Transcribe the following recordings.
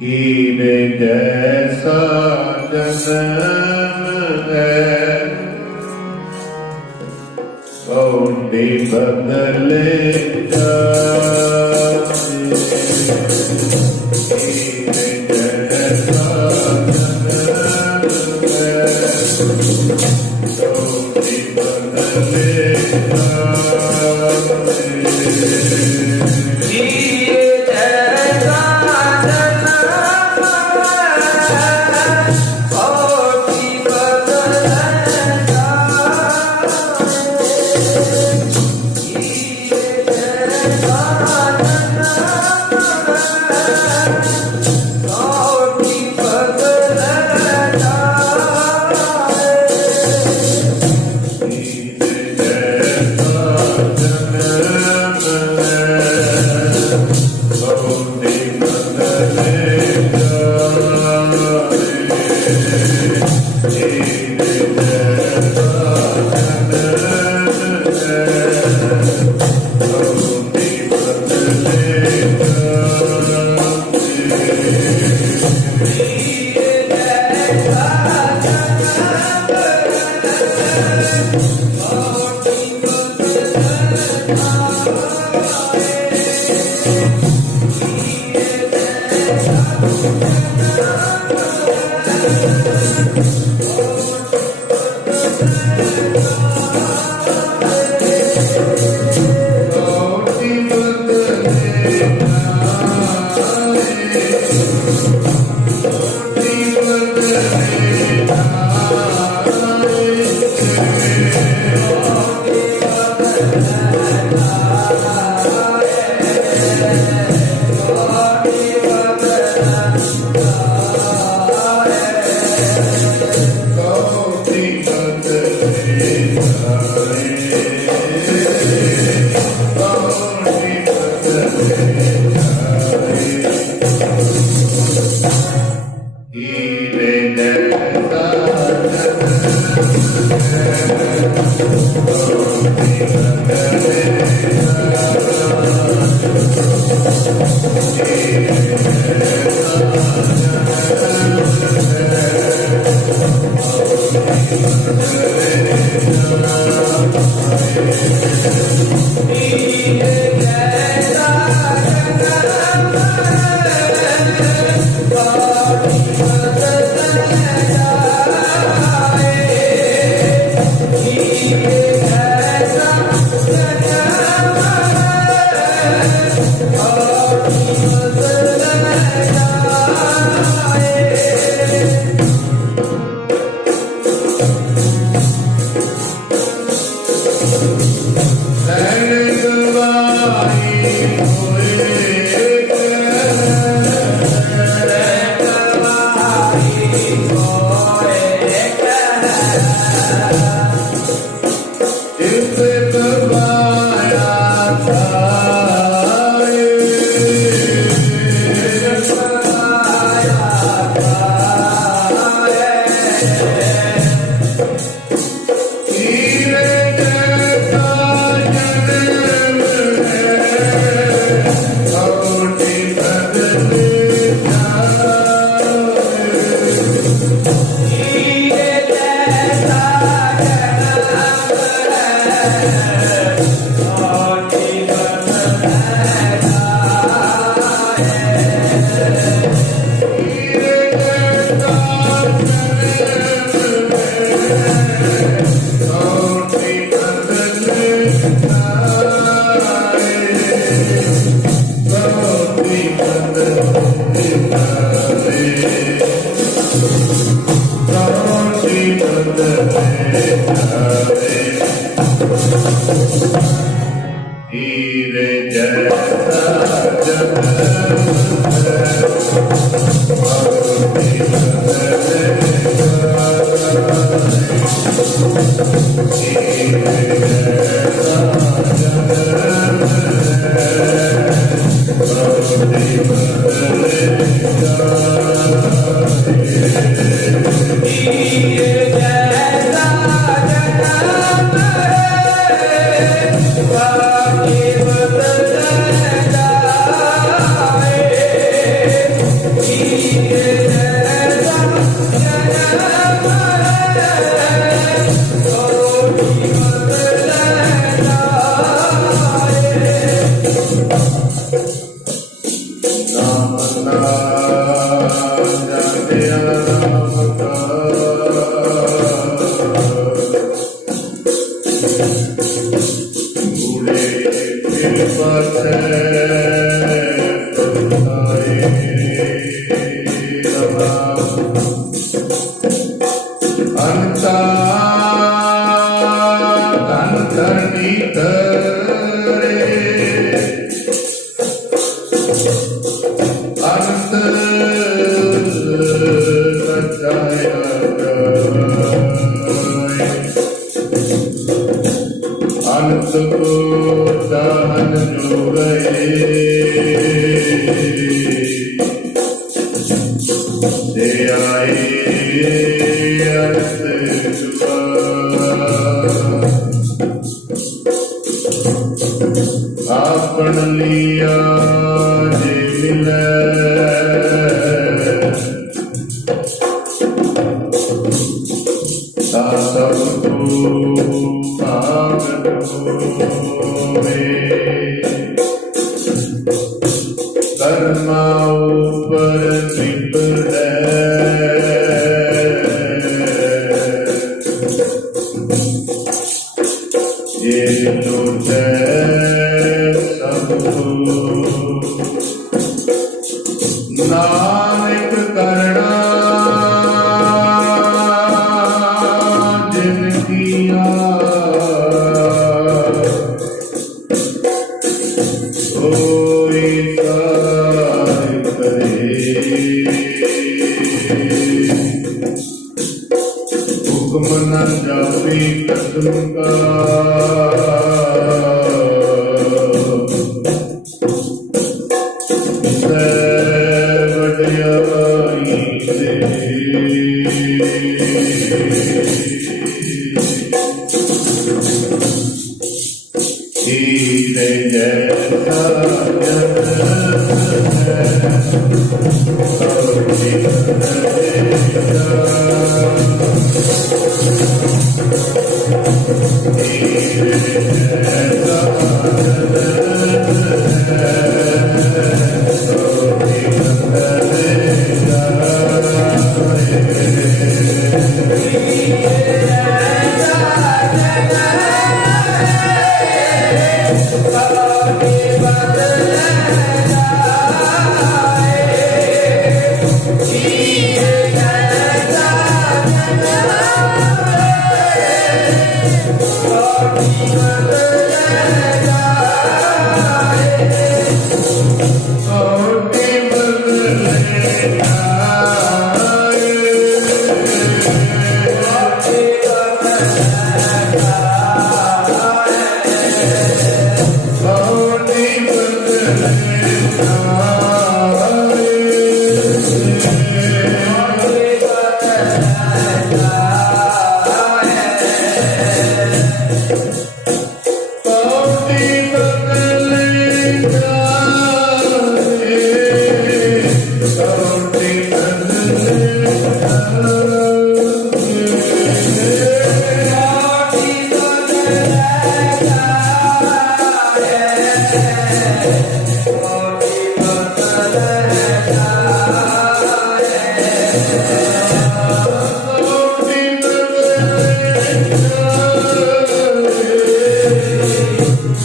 हीरे जैसा जन्म है कौड़ी बदले जाए। हीरे जैसा जन्म है कौड़ी बदले आपन लिया जे मिले सबको भागत होवे कर्मा ऊपर निपटे ये लोटे नानक करना जिन किया कोई कार्य करे हुक्म न जापी कसम का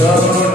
Lord,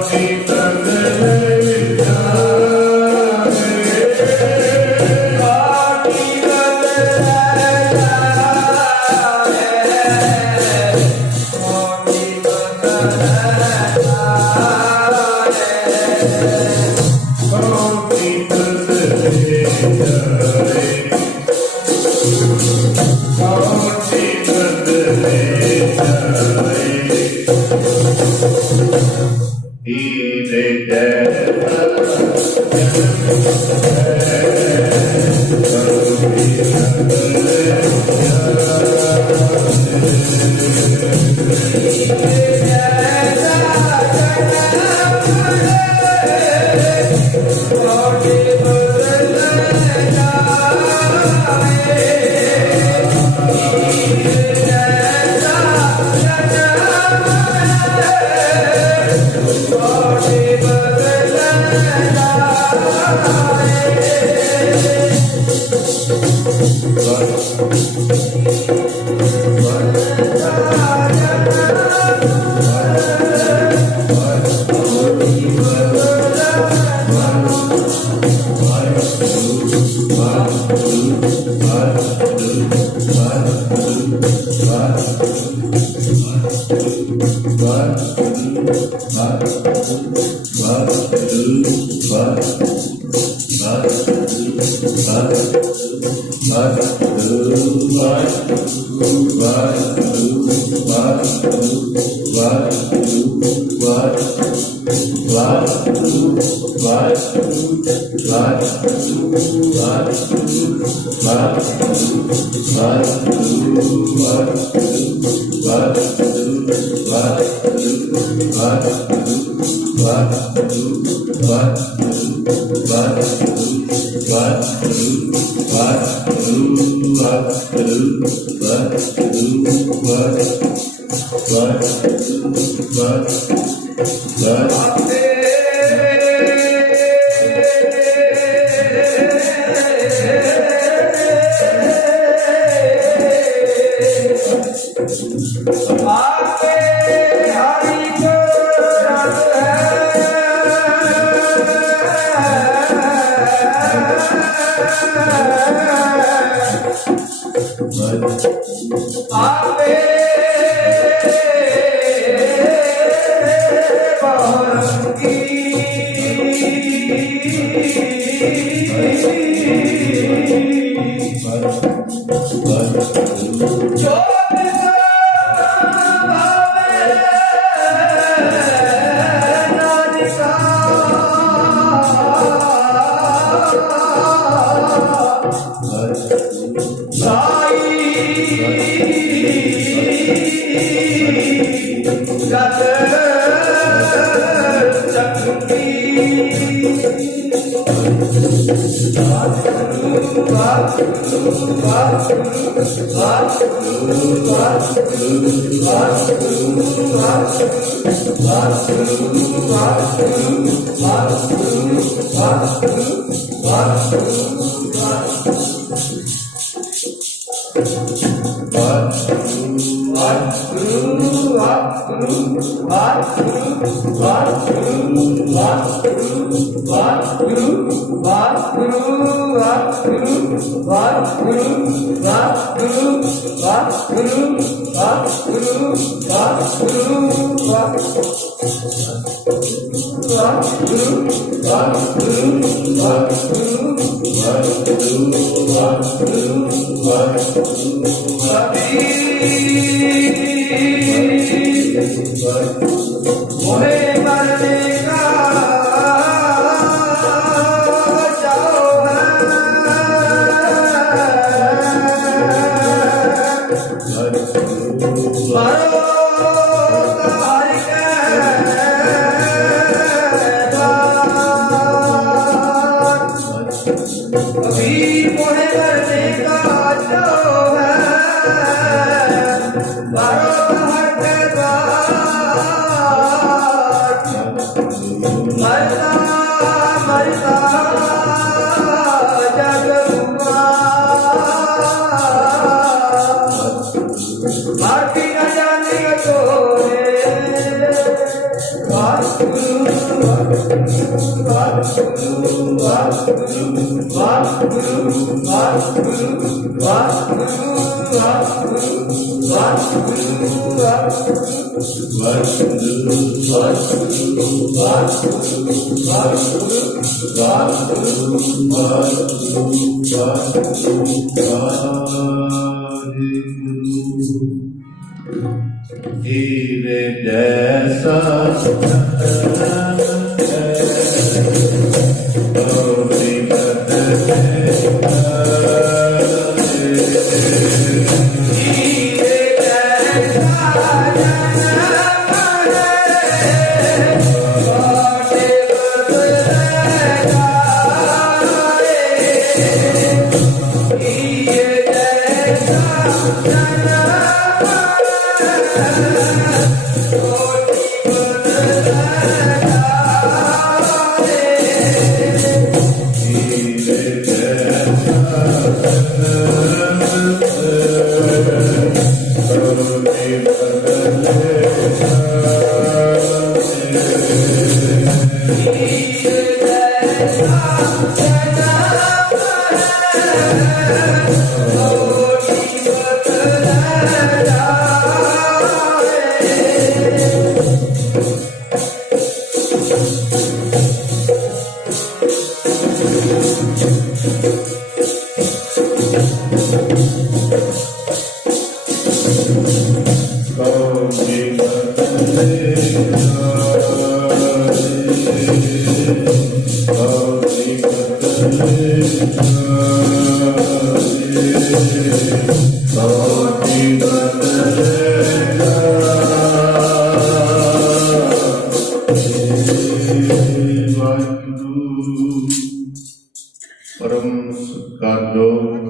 परम सत्कारयोग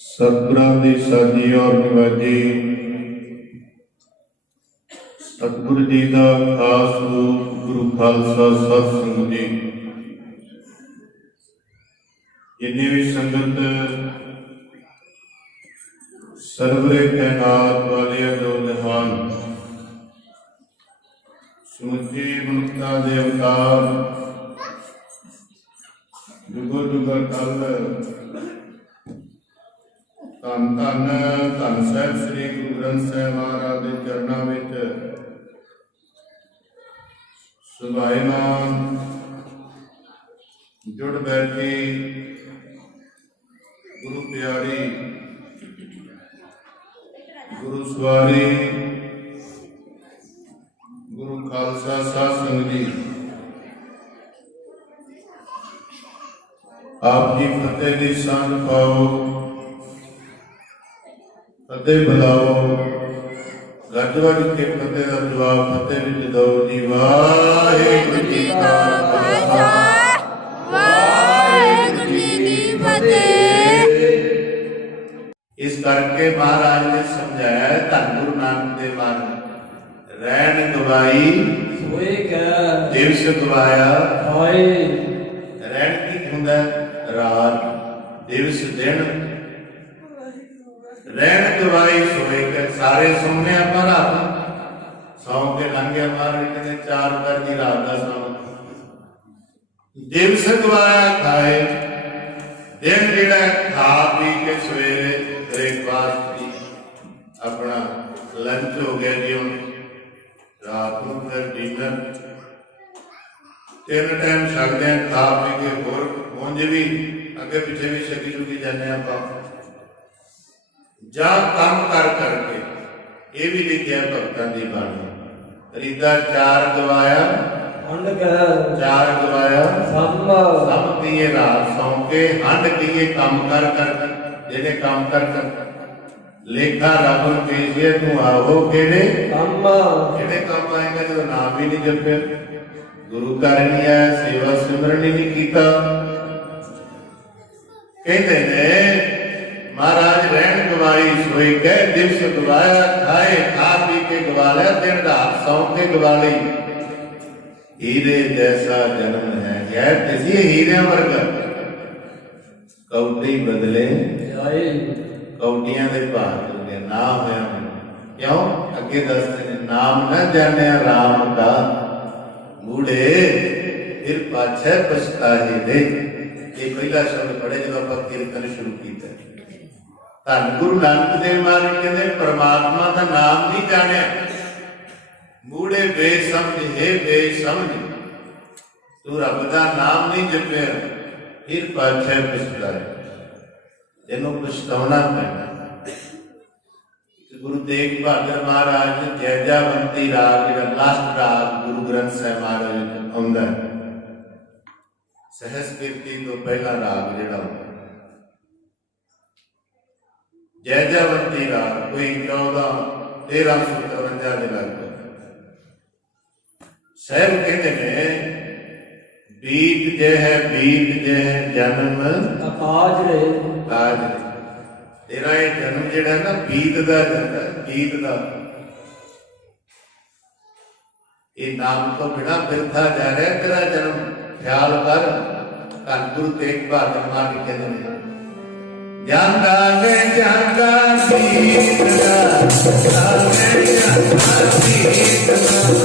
सतगुरां दी साजी और निवाजी सतगुरु जी का खास रूप गुरु खालसा सत संगत जी, जिन्हें भी संगत सरवरे तैनात वाले दो जहान समੁੱਚੀ ਮਨੁੱਖਤਾ ਦੇ ਅਵਤਾਰ जुगो जुगर कल धन धन धन साहिब श्री गुरु ग्रंथ साहिब महाराज के चरणों में सुभाईमान जुड़ बैठी गुरु प्यारी गुरु सवारी गुरु खालसा साध संगत जी, आप जी फतेह की सांझ पाओ, फतेह बुलाओ, गज वज के फतेह का जवाब फतेह विच दो जी। वाहिगुरू जी का खालसा वाहिगुरू जी की फतेह। इस करके महाराज ने समझाया धन गुरु नानक देव महाराज रैन गवाई दिवस गवाया रैन की हुंदा रात दिवस दिन रैन गवाई सोए के सारे सोने पर रात सौ के लंघे मारे 4 बार की रात का सौ दिवस गवाया खाए दिन जेड़ा खा पी के सवेरे ब्रेकफास्ट की अपना लंच हो गया जी, रात को फिर डिनर 3 टाइम सकते हैं खा पी के होर ਉਂਝ भी अगे पिछे भी छकी छुकी जाने जा काम कर करके ये भी लिखा भगतां दी बाणी रीदा 4 गवाया 4 गवाया सब किए रात सौ के हंड किए काम कर जेडे काम कर लेखा रब नूं पेश है तू आओ केड़े काम आएगा जो नाम भी नहीं जपे गुरु घर नहीं आया सेवा सिमरन ही नहीं कीता। कहते ने महाराज रैन गवाई सोई गए दिवस गवाया खाए खा पी के गवा लिया दिन रात सौ के गवा ली। हीरे जैसा जन्म है गैर किसी हीरे वर्ग कौटी बदले कौटियां दे भार हो ना होया क्यों अगे दसते ने नाम न जाने राम का बूढ़े फिर पाछे पछताए दे। ये पहला शब्द पढ़े जब आप कीर्तन शुरू किया धन गुरु नानक देव महाराज कहते परमात्मा का नाम नहीं जाने बूढ़े बेसमझ हे बेसमझ तू रब का नाम नहीं जपे फिर पाछे पछताए तेनों पछताना पैना। गुरु तेग बहादुर महाराज जैजावंती राग जो लास्ट राग गुरु ग्रंथ साहिब महाराज आउंदा सहस कीर्ति तो पहला राग जिहड़ा जैजावंती राग कोई 1353 के लगभग साहिब कहते ने बीत जे है जन्म काज रे तेरा ये जन्म जिहड़ा ना बीत दा जांदा बीत दा ये नाम तो बिना बिरथा जा रहा तेरा जन्म ख्याल कर। धन गुरु तेग बहादुर महाराज कहते हैं ਜਾਂਦਾ ਨੇ ਜਾਂਦਾ ਸੀਤ ਦਾ ਜਾਵੇ ਜਾਂਦਾ ਸੀਤ ਦਾ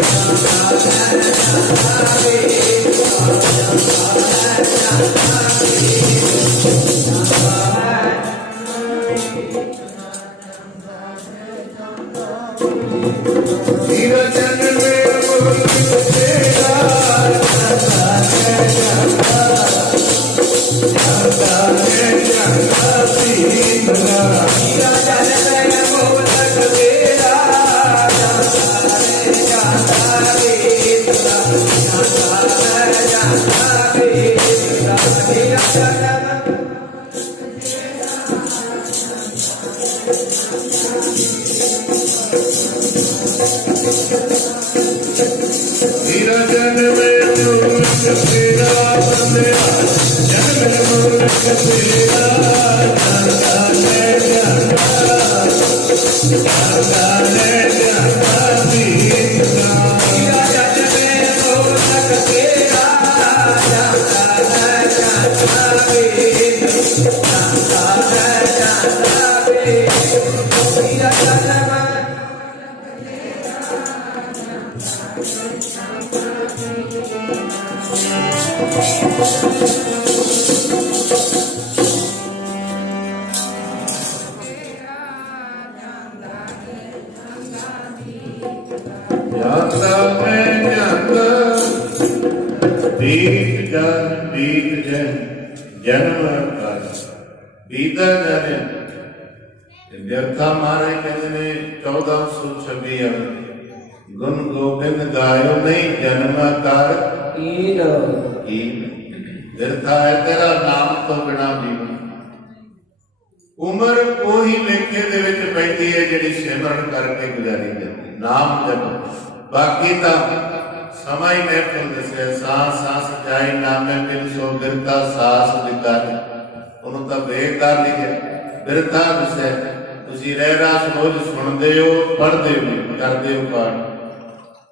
व्यर्था मारे कहते ने 1426 गुण गोबिंद गायो नहीं जन्म कर व्यर्था है तेरा नाम तो बिना जीवन उम्र कोई लेखे दे विच पैंदी है जिहड़ी सिमरन करके गुजारी जाती नाम जप बाकी तो समय महफिल दसे सांस सांस जाई नामे मिल सो बिरता सास विकार उन्होंने तो बेकार लिखे बिरता दसे ਤੁਸੀਂ ਰਹਿ ਰਾਸ ਰੋਜ਼ ਸੁਣਦੇ ਹੋ ਪੜ੍ਹਦੇ ਹੋ ਕਰਦੇ ਹੋ ਪਾਠ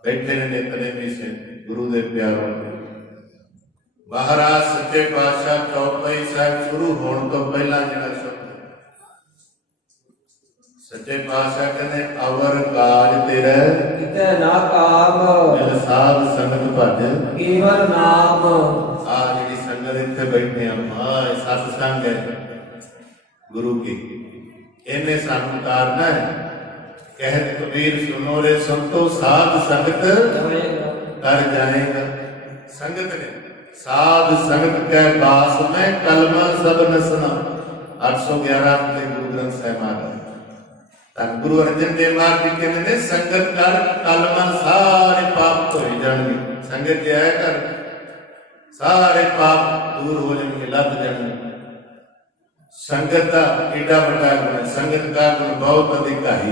ਬੈਠੇ ਨੇ ਨਿਤਨੇਮੀ ਸੇ ਗੁਰੂ ਦੇ ਪਿਆਰੋ ਮਹਾਰਾਜ ਸੱਚੇ ਪਾਤਸ਼ਾਹ ਚੌਪਈ ਸਾਹਿਬ ਸ਼ੁਰੂ ਹੋਣ ਤੋਂ ਪਹਿਲਾਂ ਜਿਹੜਾ ਸੱਚੇ ਪਾਤਸ਼ਾਹ ਕਹਿੰਦੇ ਅਵਰ ਕਾਜ ਤੇਰਾ ਕਿਤੇ ਨਾ ਕਾਮ ਜਿਨ ਸਾਧ ਸੰਗਤ ਭਜ ਕੇਵਲ ਨਾਮ ਆ ਜਿਹੜੀ ਸੰਗਤ ਇੱਥੇ ਬੈਠੇ ਆ ਸਤ ਸੰਗ ਹੈ ਗੁਰੂ ਕੀ इन्हें सानू उतारना है कहत कबीर सुनो रे संतो साध संगत कर जाएगा संगत ने साध संगत के पास में कलमा सब नसना 811 के गुरु ग्रंथ साहिब महाराज गुरु अर्जन देव महाराज जी कहते ने संगत कर कलमा सारे पाप धोए जाएंगे संगत जाया कर सारे पाप दूर हो जाएंगे लग जाएंगे संगत का एडा बड़ा गुण संगत का गुण बहुत अधिक है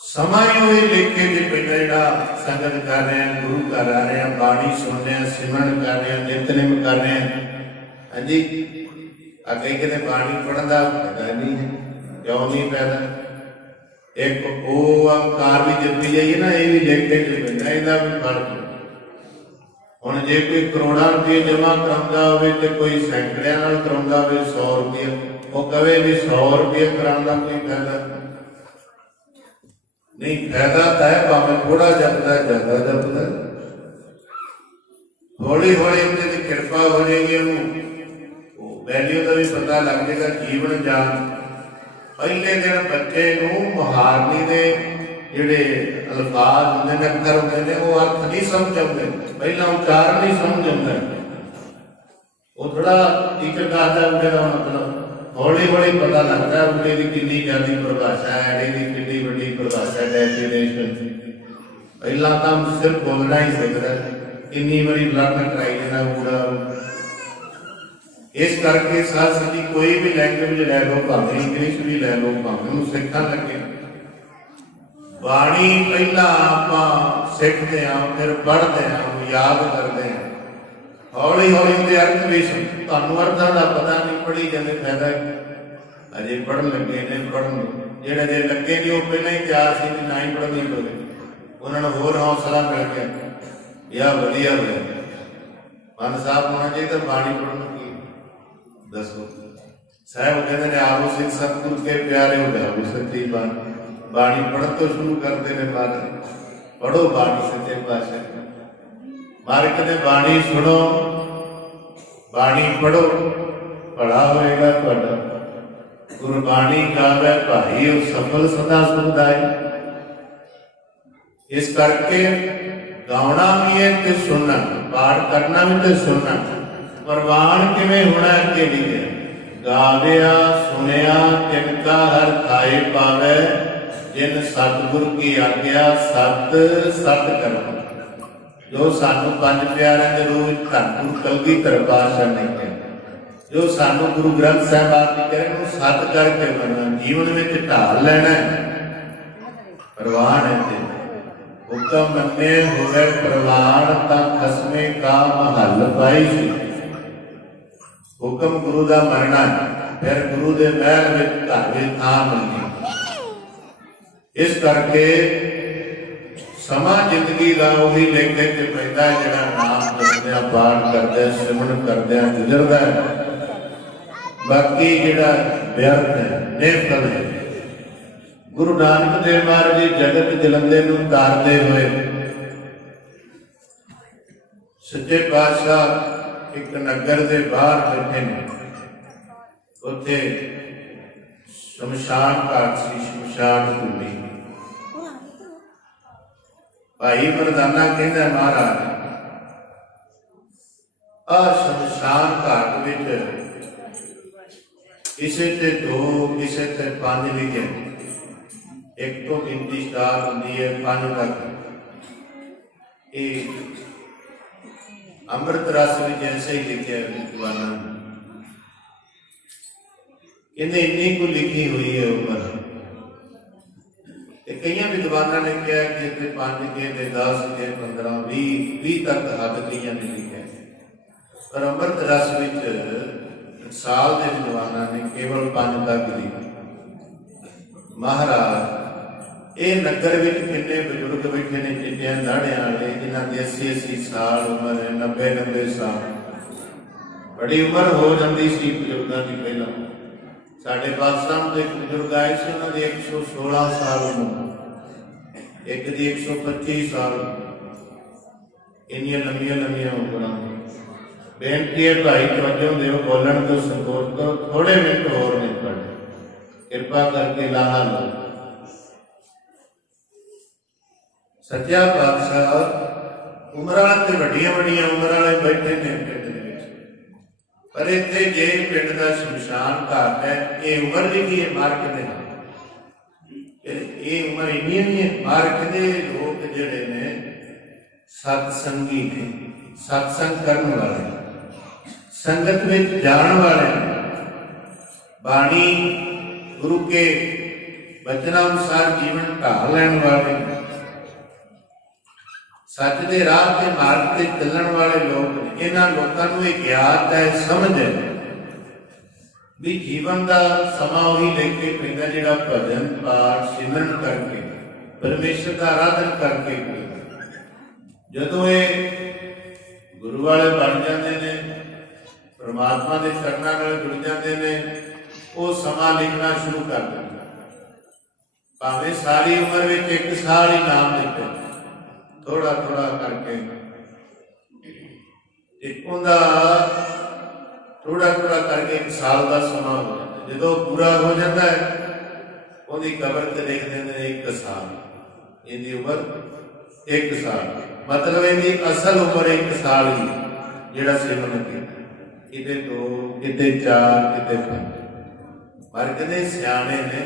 समय हुई लेके जी पिंडा संगत कर रहे हैं गुरु कर रहे हैं बाणी सुन रहे हैं सिमरन कर रहे हैं नितनेम कर रहे हैं हाँ जी आगे कहते बाणी पढ़ने का फायदा नहीं है क्यों नहीं पैदा एक ओंकार भी जपी जाइए ना ये भी लेके जी पिंडा इहदा भी फल ਹੁਣ ਜੇ ਕੋਈ ਕਰੋੜਾਂ ਰੁਪਏ ਜਮਾ ਕਰਾਉਂਦਾ ਹੋਵੇ ਤੇ ਕੋਈ ਸੈਂਕੜਿਆਂ ਨਾਲ ਕਰਾਉਂਦਾ ਹੋਵੇ 100 ਰੁਪਏ ਉਹ ਕਵੇ ਵੀ 100 ਰੁਪਏ ਕਰਾਉਣ ਦਾ ਕੋਈ ਫਾਇਦਾ ਨਹੀਂ ਫਾਇਦਾ ਤਾਂ ਹੈ ਭਾਵੇਂ ਥੋੜਾ ਜਪਦਾ ਜ਼ਿਆਦਾ ਜਪਦਾ ਹੌਲੀ ਹੌਲੀ ਉਹਦੇ ਦੀ ਕਿਰਪਾ ਹੋ ਜਾਏਗੀ ਉਹਨੂੰ ਵੈਲਿਊ ਦਾ ਵੀ ਪਤਾ ਲੱਗ ਜਾਏਗਾ ਜੀਵਨ ਜਾਨ ਪਹਿਲੇ ਦਿਨ ਬੱਚੇ ਨੂੰ ਮੁਹਾਰਨੀ ਦੇ ਜਿਹੜੇ ਅਲਫਾਜ਼ ਹੁੰਦੇ ਨੇ ਅੱਖਰ ਹੁੰਦੇ ਨੇ ਉਹ ਅਰਥ ਨਹੀਂ ਸਮਝ ਆਉਂਦੇ ਪਹਿਲਾਂ ਉਚਾਰਨ ਨਹੀਂ ਸਮਝ ਆਉਂਦਾ ਉਹ ਥੋੜਾ ਟੀਚਰ ਦੱਸਦਾ ਉਹਦੇ ਦਾ ਮਤਲਬ ਹੌਲੀ ਹੌਲੀ ਪਤਾ ਲੱਗਦਾ ਉਹਦੇ ਦੀ ਕਿੰਨੀ ਜ਼ਿਆਦਾ ਪਰਿਭਾਸ਼ਾ ਹੈ ਇਹਦੀ ਕਿੰਨੀ ਵੱਡੀ ਪਰਿਭਾਸ਼ਾ ਹੈ ਡੈਫੀਨੇਸ਼ਨ ਪਹਿਲਾਂ ਤਾਂ ਸਿਰਫ ਬੋਲਣਾ ਹੀ ਸਿੱਖਦਾ ਕਿੰਨੀ ਵਾਰੀ ਲਰਨ ਕਰਾਈ ਦੇਣਾ ਪੂਰਾ ਇਸ ਕਰਕੇ ਸਾਧ ਸੰਗਤ ਕੋਈ ਵੀ ਲੈਂਗੁਏਜ ਲੈ ਲਓ ਭਾਵੇਂ ਇੰਗਲਿਸ਼ ਵੀ ਲੈ ਲਓ ਭਾਵੇਂ ਉਹਨੂੰ ਸਿੱਖਣ ਲੱਗੇ ਬਾਣੀ ਪਹਿਲਾਂ ਆਪਾਂ ਸਿੱਖਦੇ ਹਾਂ ਫਿਰ ਪੜ੍ਹਦੇ ਹਾਂ ਯਾਦ ਕਰਦੇ ਹਾਂ ਹੌਲੀ ਹੌਲੀ ਉਹਦੇ ਅਰਥ ਵੀ ਤੁਹਾਨੂੰ ਅਰਥਾਂ ਦਾ ਪਤਾ ਨਹੀਂ ਪੜ੍ਹੀ ਜਾਂਦੇ ਫਾਇਦਾ ਅਜੇ ਪੜ੍ਹਨ ਲੱਗੇ ਨੇ ਪੜ੍ਹਨ ਜਿਹੜੇ ਜੇ ਲੱਗੇ ਨਹੀਂ ਉਹ ਪਹਿਲਾਂ ਹੀ ਤਿਆਰ ਸੀ ਕਿ ਨਾ ਹੀ ਪੜ੍ਹਨੀ ਪਵੇ ਉਹਨਾਂ ਨੂੰ ਹੋਰ ਹੌਸਲਾ ਮਿਲ ਗਿਆ ਯਾ ਵਧੀਆ ਹੋਇਆ ਮਨ ਸਾਹਿਬ ਹੋਣਾ ਚਾਹੀਦਾ ਬਾਣੀ ਪੜ੍ਹਨ ਕੀ दसो साहब कहते ने आवो सिख सतगुरु के प्यारे हो जाओ सच्ची बाणी पढ़ तो शुरू करते ने महाराज पढ़ो बाणी सच्चे पातशाह महाराज कहते बाणी सुनो बाणी पढ़ो भला होएगा तुहाडा गुरबाणी गावे भाई और सफल सदा सुखदाई इस करके गावना भी है ते सुनना पाठ करना भी ते सुनना प्रवान किवें होना अगे लिखे गाविया सुनिया तिनका हर खाए पावे जिन सतगुरु की आज्ञा सत सत करो जो सानू पंज प्यारे दे रूप धन गुरु कलगीधर पातशाह ने कहा जो सानू गुरु ग्रंथ साहिब की कहे उन्हें सत करके बनना जीवन में ढाल लेना प्रवान है हुक्म मन्ने होवे प्रवान ता खसमे का महल पाई सी हुक्म गुरु का मनना फिर गुरु के महल में घर में थां मिलनी इस करके समा जिंदगी का उही लेखे च पैदा जिहड़ा नाम जपदे पाठ करदे सिमरन करदे गुजरदा है बाकी जिहड़ा व्यर्थ है निफल है गुरु नानक देव महाराज जी जगत जलंदे नूं तारदे हुए सच्चे पातशाह एक नगर के बाहर बैठे ने उत्थे शमशान घाट सी शमशान भूमि भाई मरदाना कहंदा महाराज आ शमशान घाट विच किसे ते दो किसे ते पांच लिखे एक तो गिनती स्टार्ट होती है पांच तक ये अमृत रस में जैसे ही लिखे विद्वाना इन्हें इन्हीं को लिखी हुई है उम्र कई विद्वाना ने कहा कि इतने 5 के 10 के 15 20 तक हद कई ने लिखे पर अमृत रस में साल के विद्वाना ने केवल 5 तक लिखी महाराज ये नगर में किन्ने बजुर्ग बैठे ने चिट्टियां दाड़ियां वाले जिन्हां दी 80 साल उम्र है 90 साल बड़ी उम्र हो जाती सी बजुर्गों की पहला साढ़े पाकिस्तान तो एक बजुर्ग आए थे उन्होंने 116 साल उम्र एक दी 125 साल इन्नियां लंबियां उम्र बेनती है भाई तवज्जो दिओ बोलण तो संकोच तो थोड़े मिनट होर नहीं पड़े कृपा करके लाहा लो सच्चा पातशाह उम्र वड्डियां वड्डियां उम्र वाले बैठे ने पिंड पर इत्थे जे पिंड का शमशान घाट है ये उम्र लिखी है मार्क ने ये उम्र इन्नी नहीं है मार्क ने लोग जिहड़े ने सत्संगी ने सत्संग करने वाले संगत में जान वाले बाणी गुरु के वचनानुसार जीवन ढाल लैण वाले सच के राह के मार्ग से चलने वाले लोग इन्हां लोगों को यह ज्ञात है समझ है भी जीवन का समा ही लेके पैंदा जिहड़ा भजन पाठ सिमरन करके परमेश्वर का आराधन करके जदों ये गुरु वाले बन जाते हैं परमात्मा के चरणों नाल जुड़ जाते हैं वो समा लिखना शुरू कर देते भावें सारी उम्र में एक साल ही नाम लिखे थोड़ा थोड़ा करके थोड़ा थोड़ा करके एक साल का समा हो जाता है जो पूरा हो जाता है उसकी कबर से लिख देंगे 1 साल इनकी उम्र 1 साल मतलब इनकी असल उम्र 1 साल ही जिहड़ा सेवन किते 2 किते 4 किते 5 पर कहते सियाने ने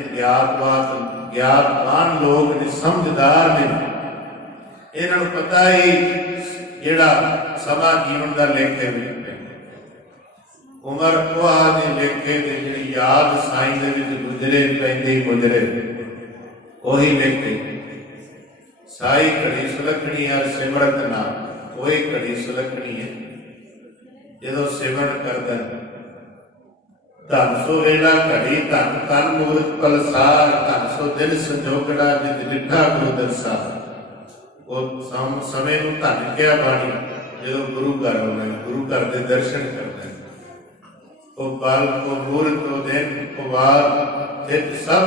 ज्ञातवान लोग ने समझदार ने इन्हों पता ही जिहड़ा समा जीवन का लेखे उम्र के लेखे जी याद साई गुजरे पैंदी गुजरे वही लेखे साई घड़ी सुलखनी है सिमरत ना कोई घड़ी सुलखनी है जो सिमरन करता धन सो वेला घड़ी धन तन मूर्त पलसार धन सो दिल संजोगड़ा जित डिठा गुरु दरसार समय धन क्या बाणी जो गुरु घर होना गुरु घर के दर्शन करना ਉਹ ਬਲ ਕੋ ਮੂਰਤ ਕੋ ਦਿਨ ਕੋ ਵਾਰ ਚਿਤ ਸਭ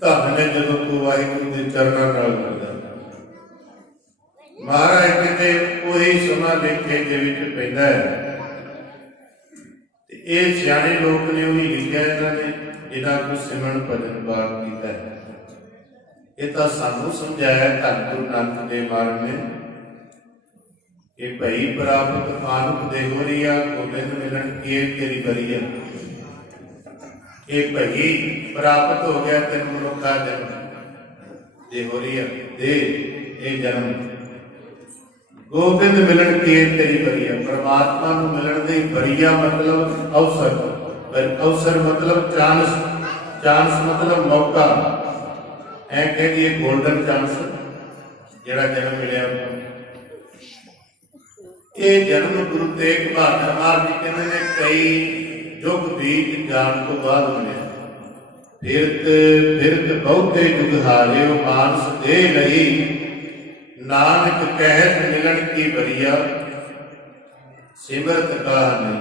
ਧਨ ਨੇ ਜਦੋਂ ਤੂੰ ਵਾਹਿਗੁਰੂ ਦੇ ਚਰਨਾਂ ਨਾਲ ਮਿਲਦਾ। ਮਹਾਰਾਜ ਕਿਤੇ ਉਹੀ ਸਮਾਂ ਦੇਖੇ ਦੇ ਵਿੱਚ ਪੈਂਦਾ ਹੈ ਤੇ ਇਹ ਸਿਆਣੇ ਲੋਕ ਨੇ ਉਹੀ ਲਿਖਿਆ ਇਹਨਾਂ ਨੇ ਜਿਹਨਾਂ ਨੂੰ ਸਿਮਰਨ ਭਜਨ ਪਾਠ ਕੀਤਾ ਹੈ। ਇਹ ਤਾਂ ਸਾਨੂੰ ਸਮਝਾਇਆ ਧੰਨ ਗੁਰੂ ਨਾਨਕ ਦੇਵ ਮਹਾਰਾਜ ਨੇ ਕਿ ਭਈ ਪ੍ਰਾਪਤ ਮਾਨੁਖ ਦੇ ਹੋਰੀਆ ਗੋਬਿੰਦ ਮਿਲਣ ਕੀ ਤੇਰੀ ਬਰੀਆ। ਇਹ ਭਈ ਪ੍ਰਾਪਤ ਹੋ ਗਿਆ ਤੈਨੂੰ ਮਨੁੱਖਾ ਜਨਮ ਦੇ ਹੋਰੀਆ ਦੇ ਇਹ ਜਨਮ ਗੋਬਿੰਦ ਮਿਲਣ ਕੀ ਤੇਰੀ ਬਰੀਆ। ਪਰਮਾਤਮਾ ਨੂੰ ਮਿਲਣ ਦੀ ਬਰੀਆ ਮਤਲਬ ਅਵਸਰ, ਅਵਸਰ ਮਤਲਬ ਚਾਂਸ, ਚਾਂਸ ਮਤਲਬ ਮੌਕਾ। ਐ ਕਹਿ ਦਈਏ ਗੋਲਡਨ ਚਾਂਸ ਜਿਹੜਾ ਜਨਮ ਮਿਲਿਆ। ਇਹ ਜਨਮ ਗੁਰੂ ਤੇਗ ਬਹਾਦਰ ਮਹਾਰਾਜ ਜੀ ਕਹਿੰਦੇ ਨੇ ਕਈ ਯੁੱਗ ਬੀਤ ਜਾਣ ਤੋਂ ਬਾਅਦ ਮਿਲਿਆ। ਫਿਰਤ ਬਹੁਤੇ ਯੁੱਗ ਹਾਰਿਓ ਮਾਨਸ ਦੇ ਲਈ ਨਾਨਕ ਕਹਿਤ ਮਿਲਣ ਕੀ ਬਰੀਆ ਸਿਮਰਤ ਕਾ ਨਹੀਂ।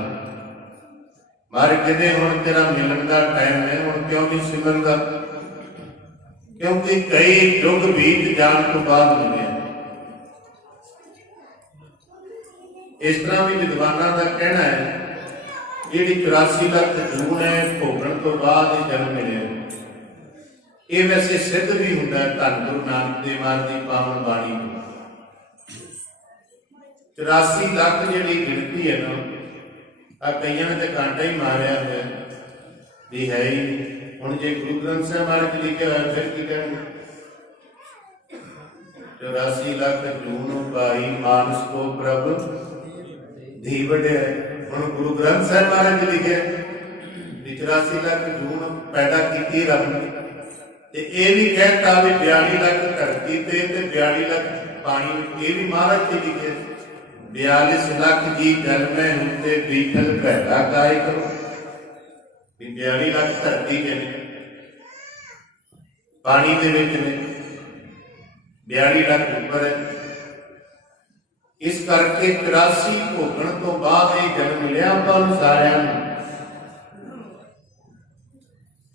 ਮਹਾਰਾਜ ਕਹਿੰਦੇ ਹੁਣ ਤੇਰਾ ਮਿਲਣ ਦਾ ਟਾਈਮ ਹੈ, ਹੁਣ ਕਿਉਂ ਨਹੀਂ ਸਿਮਰਦਾ? ਕਿਉਂਕਿ ਕਈ ਯੁੱਗ ਬੀਤ ਜਾਣ ਤੋਂ ਬਾਅਦ ਮਿਲਿਆ। ਇਸ ਤਰ੍ਹਾਂ ਵੀ ਵਿਦਵਾਨਾਂ ਦਾ ਕਹਿਣਾ ਹੈ ਜਿਹੜੀ 84 ਲੱਖ ਜੂਨ ਹੈ ਭੋਗਣ ਤੋਂ ਬਾਅਦ ਇਹ ਜਨਮ ਮਿਲਿਆ। ਇਹ ਵੈਸੇ ਸਿੱਧ ਵੀ ਹੁੰਦਾ ਹੈ ਧੰਨ ਗੁਰੂ ਨਾਨਕ ਦੇਵ ਮਹਾਰਾਜ ਦੀ ਪਾਵਨ ਬਾਣੀ ਨੂੰ। 84 ਲੱਖ ਜਿਹੜੀ ਗਿਣਤੀ ਹੈ ਨਾ, ਆ ਕਈਆਂ ਨੇ ਤਾਂ ਕਾਂਟਾ ਹੀ ਮਾਰਿਆ ਹੋਇਆ ਵੀ ਹੈ ਹੀ। ਹੁਣ ਜੇ ਗੁਰੂ ਗ੍ਰੰਥ ਸਾਹਿਬ ਮਹਾਰਾਜ ਜੀ ਲਿਖਿਆ ਹੋਇਆ ਫਿਰ ਕੀ ਕਹਿਣਗੇ? 84 ਲੱਖ ਜੂਨ ਪਾਈ ਮਾਨਸ ਕੋ ਪ੍ਰਭ ਧੀ ਵਡਿਆ। ਹੁਣ ਗੁਰੂ ਗ੍ਰੰਥ ਸਾਹਿਬ ਮਹਾਰਾਜ ਜੀ ਲਿਖਿਆ ਵੀ 84 ਲੱਖ ਜੂਨ ਪੈਦਾ ਕੀਤੀ ਰੱਬ ਨੇ, ਤੇ ਇਹ ਵੀ ਕਹਿਤਾ ਵੀ 42 ਲੱਖ ਧਰਤੀ ਤੇ 42 ਲੱਖ ਪਾਣੀ ਵਿੱਚ। ਇਹ ਵੀ ਮਹਾਰਾਜ ਜੀ ਲਿਖਿਆ 42 ਲੱਖ ਜੀ ਜਲ ਮੈਂ ਹੁੰਦੇ ਬੀਠਲ ਭੈੜਾ ਕਾਇ ਕਰੋ। ਵੀ 42 ਲੱਖ ਧਰਤੀ ਚ ਪਾਣੀ ਦੇ ਵਿੱਚ ਨੇ, 42 ਲੱਖ ਉੱਪਰ ਹੈ। ਇਸ ਕਰਕੇ 84 ਭੋਗਣ ਤੋਂ ਬਾਅਦ ਇਹ ਜਨਮ ਮਿਲਿਆ ਆਪਾਂ ਨੂੰ ਸਾਰਿਆਂ ਨੂੰ।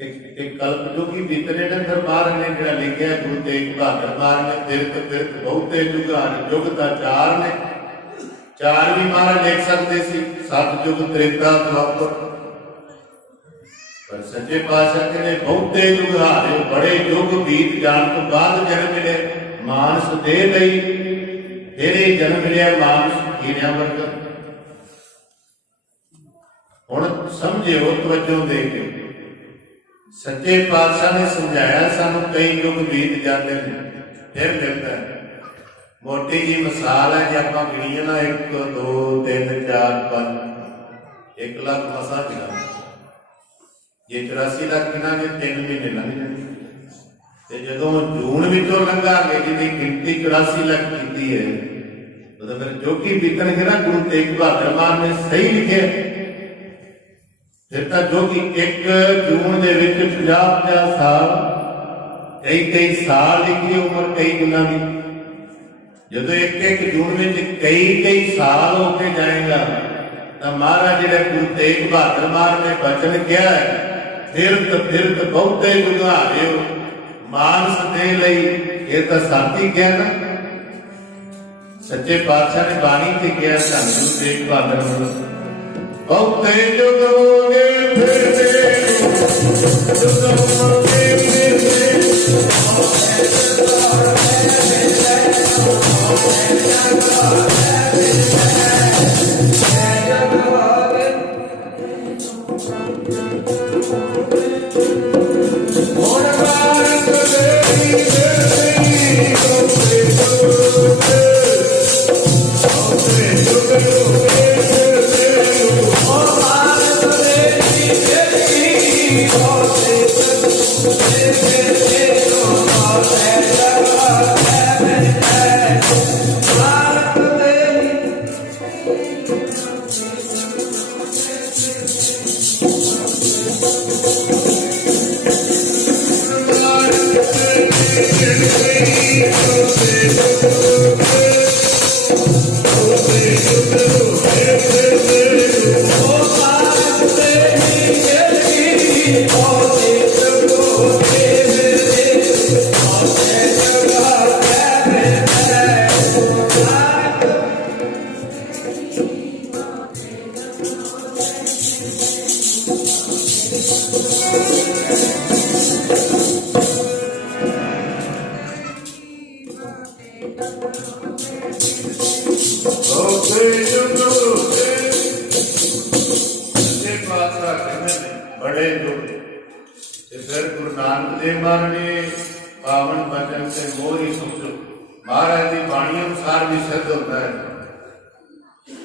ਇੱਕ ਕਲਪ ਜੋਗੀ ਬੀਤਨੇ ਨੇ ਦਰਬਾਰ ਨੇ ਜਿਹੜਾ ਲਿਖਿਆ ਗੁਰੂ ਤੇਗ ਬਹਾਦਰ ਮਹਾਰਾਜ ਨੇ ਫਿਰਤ ਬਹੁਤੇ ਜੁਗਾਰ ਯੁੱਗ ਦਾ ਚਾਰ ਨੇ। ਚਾਰ ਵੀ ਮਹਾਰਾਜ ਲਿਖ ਸਕਦੇ ਸੀ, ਸਤ ਯੁੱਗ ਤ੍ਰੇਤਾ ਦੁਆਪਰ, ਪਰ ਸੱਚੇ ਪਾਤਸ਼ਾਹ ਕਹਿੰਦੇ ਬਹੁਤੇ ਯੁੱਗ ਹਾਰੇ ਬੜੇ ਯੁੱਗ ਬੀਤ ਜਾਣ ਤੋਂ ਬਾਅਦ ਜਨਮ ਮਿਲਿਆ ਮਾਨਸ ਦੇ ਲਈ। ਫਿਰ ਇਹ ਜਨਮ ਮਿਲਿਆ ਮਾਨਸ ਹੀਰਿਆਂ ਵਰਗਾ। ਹੁਣ ਸਮਝਿਓ ਤਵੱਜੋ ਦੇ ਕੇ, ਸੱਚੇ ਪਾਤਸ਼ਾਹ ਨੇ ਸਮਝਾਇਆ ਸਾਨੂੰ ਕਈ ਯੁੱਗ ਬੀਤ ਜਾਂਦੇ ਨੇ ਫਿਰ ਮਿਲਦਾ ਹੈ। ਮੋਟੀ ਜੀ ਮਿਸਾਲ ਹੈ, ਜੇ ਆਪਾਂ ਗਿਣੀਏ ਨਾ 1 2 3 4 5 1 ਲੱਖ ਮਸਾ ਗਿਣਾ। ਜੇ 84 ਲੱਖ ਗਿਣਾਂਗੇ 3 ਮਹੀਨੇ ਲੰਘ ਜਾਣਗੇ। ਤੇ ਜਦੋਂ ਜੂਨ ਵਿੱਚੋਂ ਲੰਘਾਂਗੇ ਜਿਹਦੀ ਗਿਣਤੀ 84 ਲੱਖ ਕੀਤੀ ਹੈ, ਉਹਦਾ ਫਿਰ ਜੋਗੀ ਬੀਤਣਗੇ ਨਾ। ਗੁਰੂ ਤੇਗ ਬਹਾਦਰ ਮਹਾਰਾਜ ਨੇ ਸਹੀ ਲਿਖਿਆ। ਫਿਰ ਤਾਂ ਜੋਗੀ 1 ਜੂਨ ਦੇ ਵਿੱਚ 50 ਸਾਲ, ਕਈ ਸਾਲ ਲਿਖੀ ਉਮਰ ਕਈ ਗੁਣਾ ਦੀ। ਜਦੋਂ 1 ਜੂਨ ਵਿੱਚ ਕਈ ਸਾਲ ਹੋ ਕੇ ਜਾਏਗਾ ਤਾਂ ਮਹਾਰਾਜ ਜਿਹੜਾ ਗੁਰੂ ਤੇਗ ਬਹਾਦਰ ਮਹਾਰਾਜ ਨੇ ਬਚਨ ਕਿਹਾ ਹੈ ਫਿਰਤ ਬਹੁਤੇ ਗੁਜ਼ਾਰਿਓ ਮਾਨਸ ਦੇ ਲਈ, ਇਹ ਤਾਂ ਸਾਥੀ ਕਿਹਾ ਨਾ। ਸੱਚੇ ਪਾਤਸ਼ਾਹ ਨੇ ਬਾਣੀ ਤੇ ਕਿਹਾ ਧੰਨ ਗੁਰੂ ਤੇਗ ਬਹਾਦਰ ਮਹਾਰਾਜ ਬਹੁਤੇ ਜੁਗ ਹੋ ਗਏ ਫਿਰਦੇ ਜੁਗ ਹੋ ਗਏ ਫਿਰਦੇ बड़े दुख फिर गुरु नानक देव महाराज ने पावन बचन से मोरी समझो महाराज की बाणी अनुसार भी सिद्ध होता है।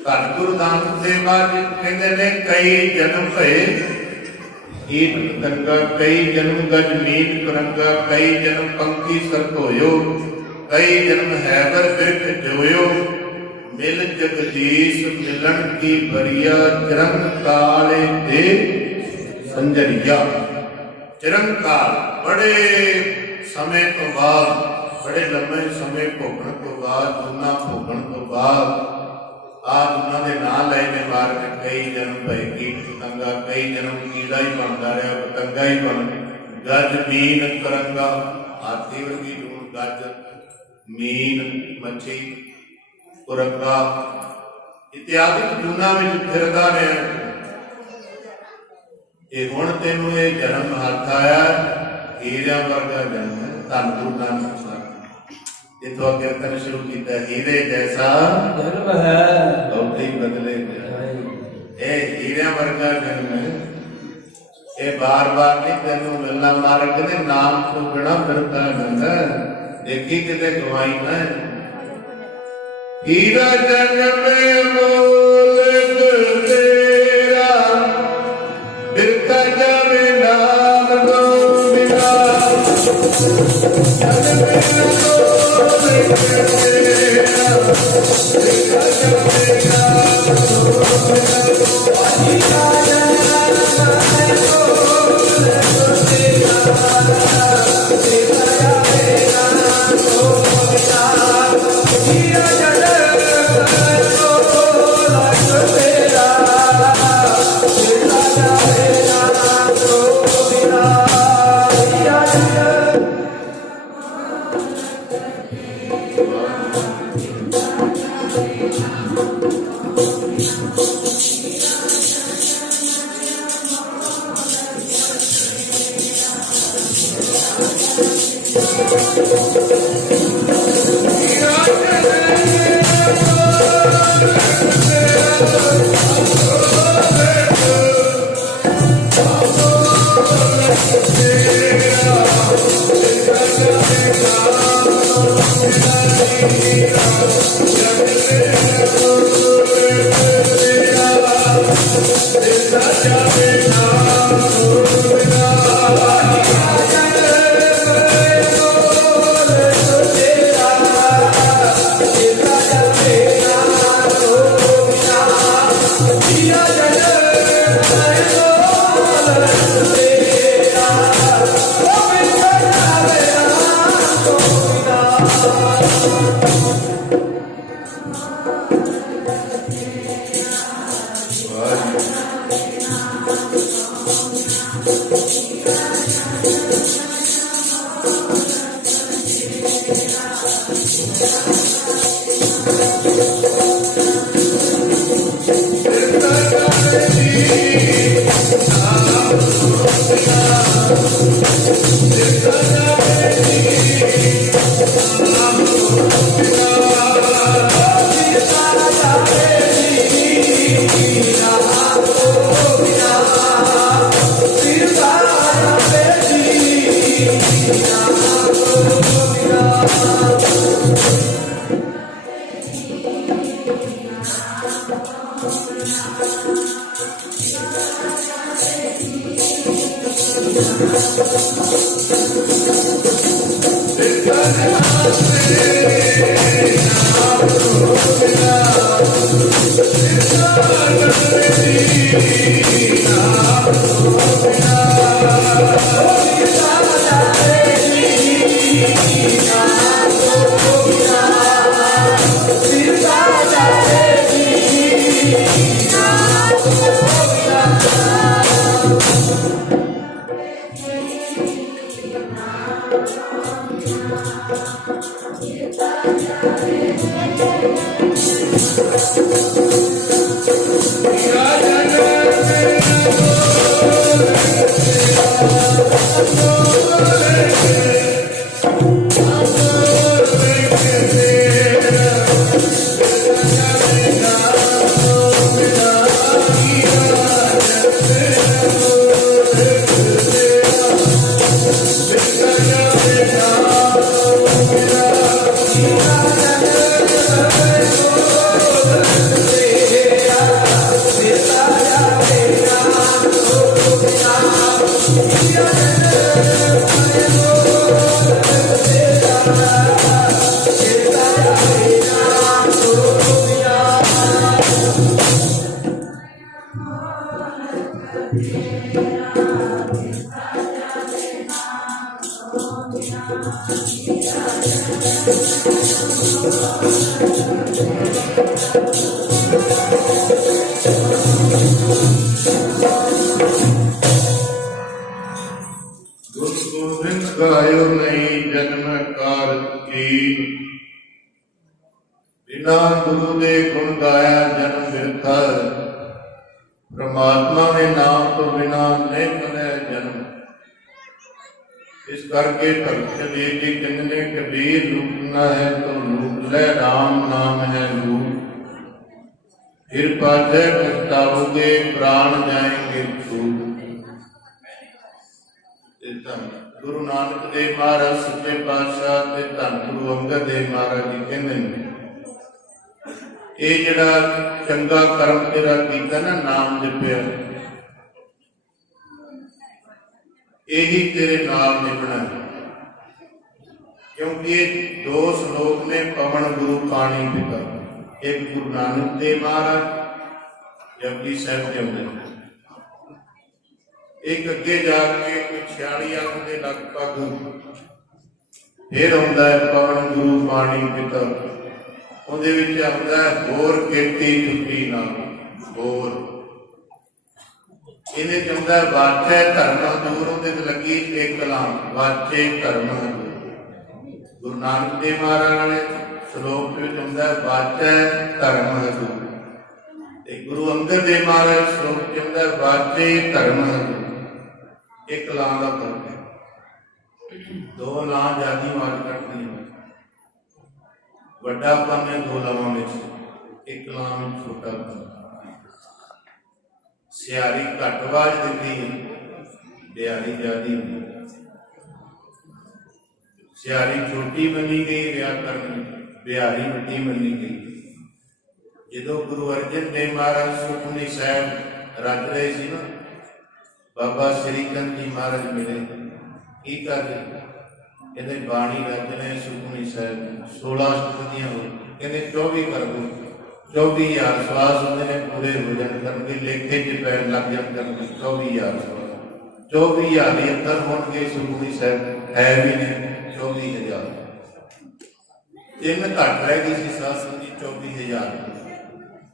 धन गुरु नानक देव महाराज कहते ने कई जन्म भये ईट पतंगा, कई जन्म गज मीट करंगा, कई जन्म पंखी सर्प होयो, कई जन्म हैबर बिरख जोयो, मिल जगदीश मिलन की बरिया, चिरंग काले दे संजरिया। चिरंग काल बड़े समय तो बाद, बड़े लंबे समय भोगण तो बाद, उन्ना भोगण तो बाद आज उन्होंने नाम लए ने मार के कई जन्म भय कीट पतंगा, कई जन्म कीड़ा ही बनता रहा, पतंगा ही बन गज मीन करंगा, हाथी वर्गी ढूंढ गज मीन मच्छी कुरंगा इत्यादि जूना में फिरदा रहा। ये हुण तेनू ये जन्म हथ आया हीरिया वर्गा जन्म है। धन गुरु नानक इतो कीर्तन शुरू किया हीरे जैसा जन्म है लौटे बदले ए हीरिया वर्गा जन्म है। ये बार बार नहीं तेनू मिलना मार्ग ने नाम को बिना फिरता मिलता देखी किते गवाई ना हीरा जन्म मोल तेरा बिरका जावे नाम नो बिना जन्म ਗੁਰ ਗੋਬਿੰਦ ਗਾਇਓ ਨਹੀਂ ਜਨਮ ਕਾਰ ਕੀ, ਬਿਨਾ ਗੁਰੂ ਦੇ ਗੁਣ ਗਾਇਆ ਜਨਮ ਬਿਰਥਾ। ਪ੍ਰਮਾਤਮਾ ਦੇ ਨਾਮ ਤੋਂ ਬਿਨਾ ਨਹੀਂ ਕਰੇ ਜਨਮ। ਇਸ ਕਰਕੇ ਭਗਤ ਕਬੀਰ ਜੀ ਕਹਿੰਦੇ ਨੇ, ਕਬੀਰ ਲੂਟਣਾ ਹੈ ਤਾਂ ਲੂਟ ਲੈ, ਰਾਮ ਨਾਮ ਹੈ ਲੂਟ। ਫਿਰ ਪਾਛੈ ਪਛਤਾਓਗੇ, ਪ੍ਰਾਣ ਜਾਏਂਗੇ छूट। गुरु नानक देव महाराज सच्चे पातशाह ते धन गुरु अंगद देव महाराज जी कहते हैं, ये जड़ा चंगा कर्म तेरा कीता ना, नाम जपिया, यही तेरे नाल निभना। क्योंकि ये दो श्लोक ने पवन गुरु पानी पिता, एक गुरु नानक देव महाराज जपजी साहिब के अंदर, एक अगे जाके 46 अंक के लगभग फिर आता है पवन गुरु पानी पिता। ਉਹਦੇ ਵਿੱਚ ਆਉਂਦਾ ਹੋਰ ਕੀਤੀ ਚੁੱਕੀ ਨਾ ਹੋਰ, ਇਹਦੇ ਚ ਆਉਂਦਾ ਵਾਚੈ ਧਰਮ ਦੂਰ, ਉਹਦੇ ਤੇ ਲੱਗੀ ਇੱਕ ਕਲਾਮ ਵਾਚੇ ਧਰਮ। ਗੁਰੂ ਨਾਨਕ ਦੇਵ ਮਹਾਰਾਜ ਵਾਲੇ ਸ਼ਲੋਕ ਵਿੱਚ ਆਉਂਦਾ ਵਾਚੈ ਧਰਮ ਦੂਰ, ਤੇ ਗੁਰੂ ਅੰਗਦ ਦੇਵ ਮਹਾਰਾਜ ਸ਼ਲੋਕ ਚ ਆਉਂਦਾ ਵਾਚੇ ਧਰਮ ਦੂਰ। ਇੱਕ ਲਾਂ ਦਾ ਫਰਕ ਹੈ, ਦੋ ਲਾਂ ਜਿਆਦੀ ਆਵਾਜ਼ ਕੱਢਦੀਆਂ। ਵੱਡਾ ਪਨ ਹੈ ਦੋ ਲਾਵਾਂ ਵਿੱਚ, ਇੱਕ ਲਾਂ ਵਿੱਚ ਛੋਟਾ ਪਨ। ਸਿਆਰੀ ਘੱਟ ਆਵਾਜ਼ ਦਿੰਦੀ ਹੈ, ਬਿਆਰੀ ਜ਼ਿਆਦੀ ਹੁੰਦੀ ਹੈ। ਸਿਆਰੀ ਛੋਟੀ ਮੰਨੀ ਗਈ ਵਿਆਕਰਨ, ਬਿਹਾਰੀ ਵੱਡੀ ਮੰਨੀ ਗਈ। ਜਦੋਂ ਗੁਰੂ ਅਰਜਨ ਦੇਵ ਮਹਾਰਾਜ ਸੁਖਮਨੀ ਸਾਹਿਬ ਰਚ ਰਹੇ ਸੀ ਨਾ, बाबा श्रीचंद जी महाराज मिले, की कर कहते बाणी रचने सुखमनी साहब 16 अष्टपदियां हो, कहते 24 कर दो, 24,000 सवास होते हैं पूरे भोजन करके लेखे च पैर लग जाते हैं। 24,000 सवास, 24,000 के अंदर होंगे सुखमनी साहब है भी नहीं 24,000। तीन घट रह गई सी सात संगत जी 24,000।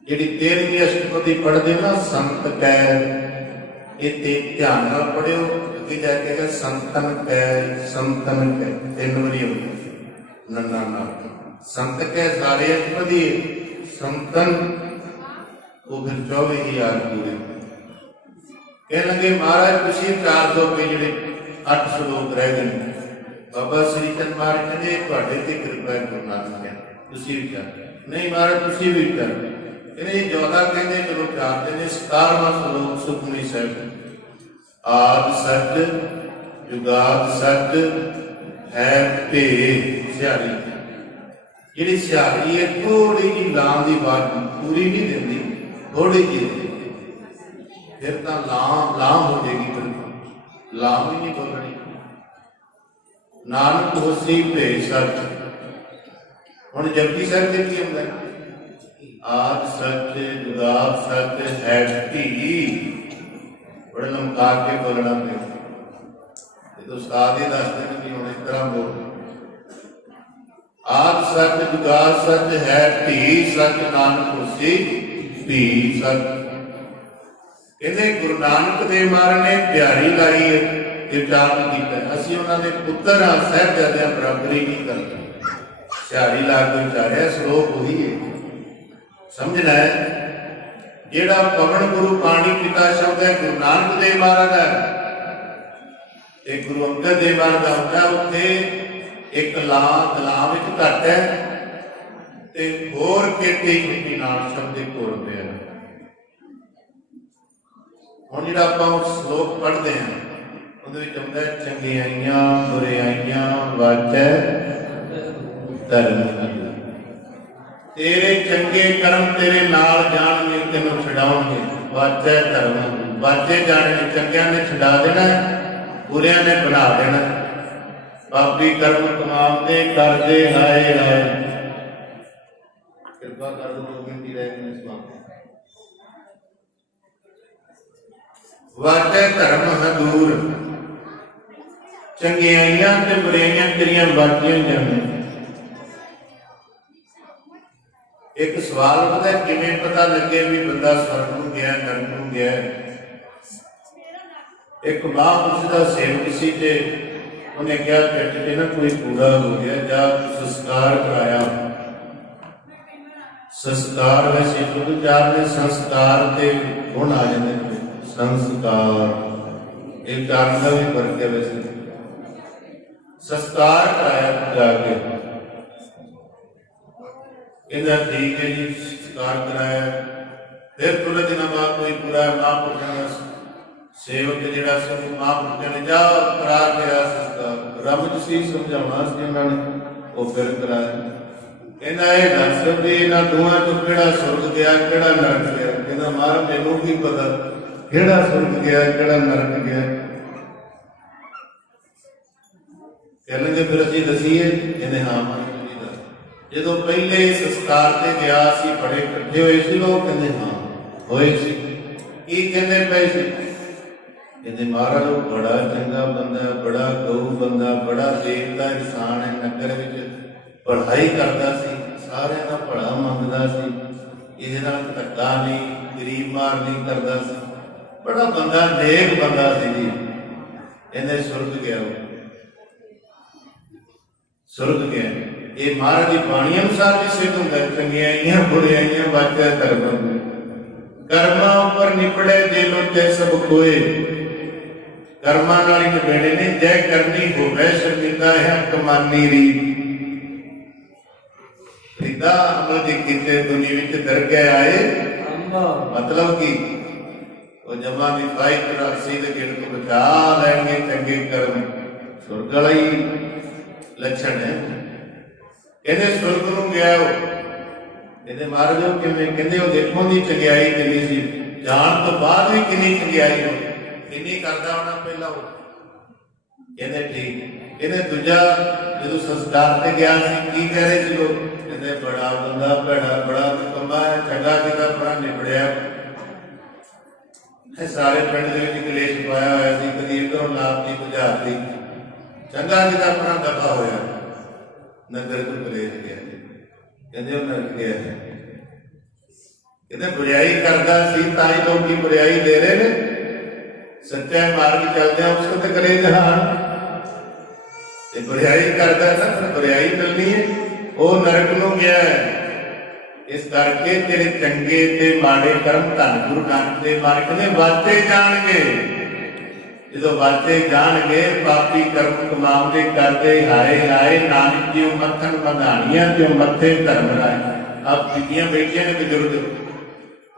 जी 13वीं अष्टपदी पढ़ते ना संत कैद, ये ध्यान नाल पढ़ियो, अगे जाके संतन कै, संतन कै 3 बारी नन्ना नाल संत कै सारे अष्टपदी, संतन वो फिर 24,000 पूरे। कह लगे महाराज तुसीं 400 पे जिहड़े 8 श्लोक रह गए, बाबा श्रीचंद महाराज कहते तुहाडे ते कृपा है गुरु नानक है, तुसीं विचार नहीं महाराज तुसीं भी विचार। कहते 14 कहते चलो 4 दिन 17वां श्लोक सुखमनी साहिब, आद सच जुगाद सच है भेद। सियारी जी सियारी है, थोड़ी जी लां की आवाज पूरी नहीं देती, थोड़ी जी फिर तो लां हो जाएगी, बिल्कुल लां भी नहीं बोलनी। नानक होसी भेद सच। हुण जपजी साहिब के की होंदा, आद सच जुगाद सच है भी, बड़े लमका के बोलना पे तो उस्ताद ही दसते हैं कि हम इस तरह बोल। आद सच जुगाद सच है भी सच, नानक होसी भी सच। कहते गुरु नानक देव महाराज ने प्यारी लाई है, उच्चारण किया। असीं उन्होंने पुत्र हाँ, साहिबजादियां बराबरी नहीं करते, प्यारी ला के उच्चारिया, श्लोक वही है, समझना है। जेड़ा पवन गुरु पानी पिता शब्द है गुरु नानक देव महाराज है, एक गुरु अंगद देव महाराज का होता है। उत्थे एक लां विच घट है ते होर केते छुट्टी नाल शब्द एक होर पिया। हुण जिहड़ा आपां श्लोक पढ़दे हां उहदे विच आउंदा है चंगियाइयां बुराइयां वाचै धर्म। तेरे चंगे कर्म तेरे नाल जाणगे, तेनों छडाउणगे। वाचै धर्म, वाचे जाने चंगियां ने छडा देना, बुरियां ने बना देना। पापी कर्म कमाते करदे हाय हाय। कृपा कर दो 2 मिनट रह गए इस बात। वाचै धर्म है दूर, चंगियाइयां ते बुराइयां तेरियां वाचियां जाने। एक सवाल पता किवें पता लगे भी बंदा स्वर्ग ਨੂੰ ਗਿਆ, ਨਰਕ ਨੂੰ ਗਿਆ। ਇੱਕ ਮਹਾਂਪੁਰਸ਼ ਦਾ ਸੇਵਕ ਸੀ ਤੇ ਉਹਨੇ ਕਿਹਾ ਪਿੱਠ ਤੇ ਨਾ ਕੋਈ ਕੂੜਾ ਹੋ ਗਿਆ, ਜਾ ਸੰਸਕਾਰ ਕਰਾਇਆ। ਸੰਸਕਾਰ ਵੈਸੇ ਸ਼ੁੱਧ ਚਾਰ ਨੇ, ਸੰਸਕਾਰ ਤੇ ਗੁਣ ਆ ਜਾਂਦੇ ਨੇ। ਸੰਸਕਾਰ ਇਹ ਕਾਰਨ ਦਾ ਵੀ ਫਰਕ ਹੈ। ਵੈਸੇ ਸੰਸਕਾਰ ਕਰਾਇਆ ਜਾ ਕੇ, ਕਹਿੰਦਾ ਠੀਕ ਹੈ ਜੀ, ਸੰਸਕਾਰ ਕਰਾਇਆ। ਫਿਰ ਥੋੜੇ ਦਿਨਾਂ ਬਾਅਦ ਕੋਈ ਪੂਰਾ ਮਹਾਂਪੁਰਸ਼ਾਂ ਦਾ ਸੇਵਕ ਜਿਹੜਾ ਸੀ ਮਹਾਂਪੁਰਸ਼ਾਂ ਨੇ ਜਾ ਕਰਾ ਲਿਆ ਸੰਸਕਾਰ। ਰਮਜ ਸੀ ਸਮਝਾਉਣਾ ਸੀ ਉਹਨਾਂ ਨੇ, ਉਹ ਫਿਰ ਕਰਾਇਆ। ਕਹਿੰਦਾ ਇਹ ਦੱਸ ਵੀ ਇਹਨਾਂ ਦੋਹਾਂ ਤੋਂ ਕਿਹੜਾ ਸੁਰਗ ਗਿਆ ਕਿਹੜਾ ਨਰਕ ਗਿਆ? ਕਹਿੰਦਾ ਮਹਾਰਾਜ ਮੈਨੂੰ ਕੀ ਪਤਾ ਕਿਹੜਾ ਸੁਰਗ ਗਿਆ ਕਿਹੜਾ ਨਰਕ ਗਿਆ। ਕਹਿੰਦੇ ਫਿਰ ਅਸੀਂ ਦਸੀਏ? ਕਹਿੰਦੇ ਹਾਂ ਮਹਾਰਾਜ ਜੀ ਦੱਸ। ਜਦੋਂ ਪਹਿਲੇ ਸੰਸਕਾਰ ਤੇ ਗਿਆ ਸੀ ਬੜੇ ਇਕੱਠੇ ਹੋਏ ਸੀ ਲੋਕ? ਕਹਿੰਦੇ ਹਾਂ ਹੋਏ ਸੀ। ਕੀ ਕਹਿੰਦੇ ਪਏ ਸੀ? ਕਹਿੰਦੇ ਮਹਾਰਾਜ ਉਹ ਬੜਾ ਚੰਗਾ ਬੰਦਾ, ਬੜਾ ਗਊ ਬੰਦਾ, ਬੜਾ ਦੇਵ ਦਾ ਇਨਸਾਨ ਹੈ, ਨਗਰ ਵਿੱਚ ਪੜ੍ਹਾਈ ਕਰਦਾ ਸੀ, ਸਾਰਿਆਂ ਦਾ ਭਲਾ ਮੰਗਦਾ ਸੀ, ਇਹਦੇ ਨਾਲ ਧੱਕਾ ਨਹੀਂ, ਗਰੀਬ ਮਾਰ ਨਹੀਂ ਕਰਦਾ ਸੀ, ਬੜਾ ਬੰਦਾ ਨੇਕ ਬੰਦਾ ਸੀ ਜੀ। ਇਹਨੇ ਸੁਰਗ ਗਿਆ, ਸੁਰਗ ਗਿਆ। ਇਹ ਮਹਾਰਾਜ ਦੀ ਬਾਣੀ ਅਨੁਸਾਰ ਵੀ ਸਿੱਧ ਹੁੰਦਾ, ਚੰਗਿਆਈਆਂ ਬੁਰਿਆਈਆਂ ਵਾਜੈ ਧਰਮ, ਕਰਮਾਂ ਉੱਪਰ ਨਿਪੜੇ ਦਿਲ ਉੱਤੇ ਸਭ ਕੋਏ। ਕਰਮਾਂ ਨਾਲ ਹੀ ਨਿਬੇੜੇ ਨੇ, ਜੈ ਕਰਨੀ ਹੋਵੇ ਸ਼ਰਮਿੰਦਾ ਹੈ ਕਮਾਨੀ ਰੀ। ਰਿਦਾ ਅਮਲ ਦੇ ਕੀਤੇ ਦੁਨੀਆ ਵਿੱਚ ਦਰਗਹਿ ਆਏ। ਮਤਲਬ ਕਿ ਉਹ ਜਮਾ ਦੀ ਫਾਇਦ ਰਾਸੀ ਦੇ ਗਿਣ ਤੋਂ ਬਚਾ ਲੈਣਗੇ ਚੰਗੇ ਕਰਮ। ਸੁਰਗ ਵਾਲਾ ਹੀ ਲੱਛਣ ਹੈ। ਕਹਿੰਦੇ ਸੁਰਗ ਨੂੰ ਗਿਆ ਉਹ। ਕਹਿੰਦੇ ਮਹਾਰਾਜ ਉਹ ਕਿਵੇਂ? ਕਹਿੰਦੇ ਉਹ ਦੇਖੋ ਦੀ ਚੰਗਿਆਈ ਕਿੰਨੀ ਸੀ, ਜਾਣ ਤੋਂ ਬਾਅਦ ਵੀ ਕਿੰਨੀ ਚੰਗਿਆਈ ਹੋ, ਕਿੰਨੀ ਕਰਦਾ ਹੋਣਾ ਪਹਿਲਾਂ ਉਹ। ਕਹਿੰਦੇ ਠੀਕ। ਕਹਿੰਦੇ ਦੂਜਾ ਜਦੋਂ ਸੰਸਕਾਰ ਤੇ ਗਿਆ ਸੀ ਕੀ ਕਹਿ ਰਹੇ ਸੀ ਲੋਕ? ਕਹਿੰਦੇ ਬੜਾ ਬੰਦਾ ਭੈੜਾ, ਬੜਾ ਨਿਕੰਮਾ ਹੈ, ਚੰਗਾ ਕਿਦਾ ਪਰਾਂ ਨਿਬੜਿਆ। ਇਹ ਸਾਰੇ ਪਿੰਡ ਦੇ ਵਿੱਚ ਕਲੇਸ਼ ਪਾਇਆ ਹੋਇਆ ਸੀ, ਕਦੀ ਇੱਧਰੋਂ ਲਾਪਤੀ ਬੁਝਾਤੀ, ਚੰਗਾ ਕਿਦਾ ਪਰਾਂ ਦਫਾ ਹੋਇਆ, ਨਗਰ ਤੋਂ ਕਲੇਸ਼ ਗਿਆ। ਕਹਿੰਦੇ ਉਹ ਨਰਕ ਗਿਆ। ਕਹਿੰਦੇ ਬੁਰਾਈ ਕਰਦਾ ਸੀ ਤਾਂ ਹੀ ਲੋਕੀ ਬੁਰਾਈ ਦੇ ਰਹੇ ਨੇ। ਸੱਚਾ ਮਾਰਗ ਚੱਲਦੇ ਆ ਉਸ ਤੇ ਕਰੇ ਜਹਾਨ। ਤੇ ਬੁਰਾਈ ਕਰਦਾ ਨਾ ਫਿਰ ਬੁਰਾਈ ਮਿਲਣੀ ਹੈ। ਉਹ ਨਰਕ ਨੂੰ ਗਿਆ ਹੈ। ਇਸ ਕਰਕੇ ਤੇਰੇ ਚੰਗੇ ਤੇ ਮਾੜੇ ਕਰਮ ਧੰਨ ਗੁਰੂ ਨਾਨਕ ਦੇ ਮਾਰਗ ਨੇ ਵਾਚੇ ਜਾਣਗੇ। ਜਦੋਂ ਵਾਚੇ ਜਾਣਗੇ ਪਾਪੀ ਕਰਮ ਕਮਾਉਂਦੇ ਕਰਦੇ ਹਾਏ ਹਾਏ ਨਾਨਕ ਜੀ ਮੱਥਨ ਮਧਾਣੀਆਂ ਤੇ ਮੱਥੇ ਧਰਮ ਰਾਏ। ਆਪ ਬੀਬੀਆਂ ਬੈਠੀਆਂ ਨੇ ਬਜ਼ੁਰਗ,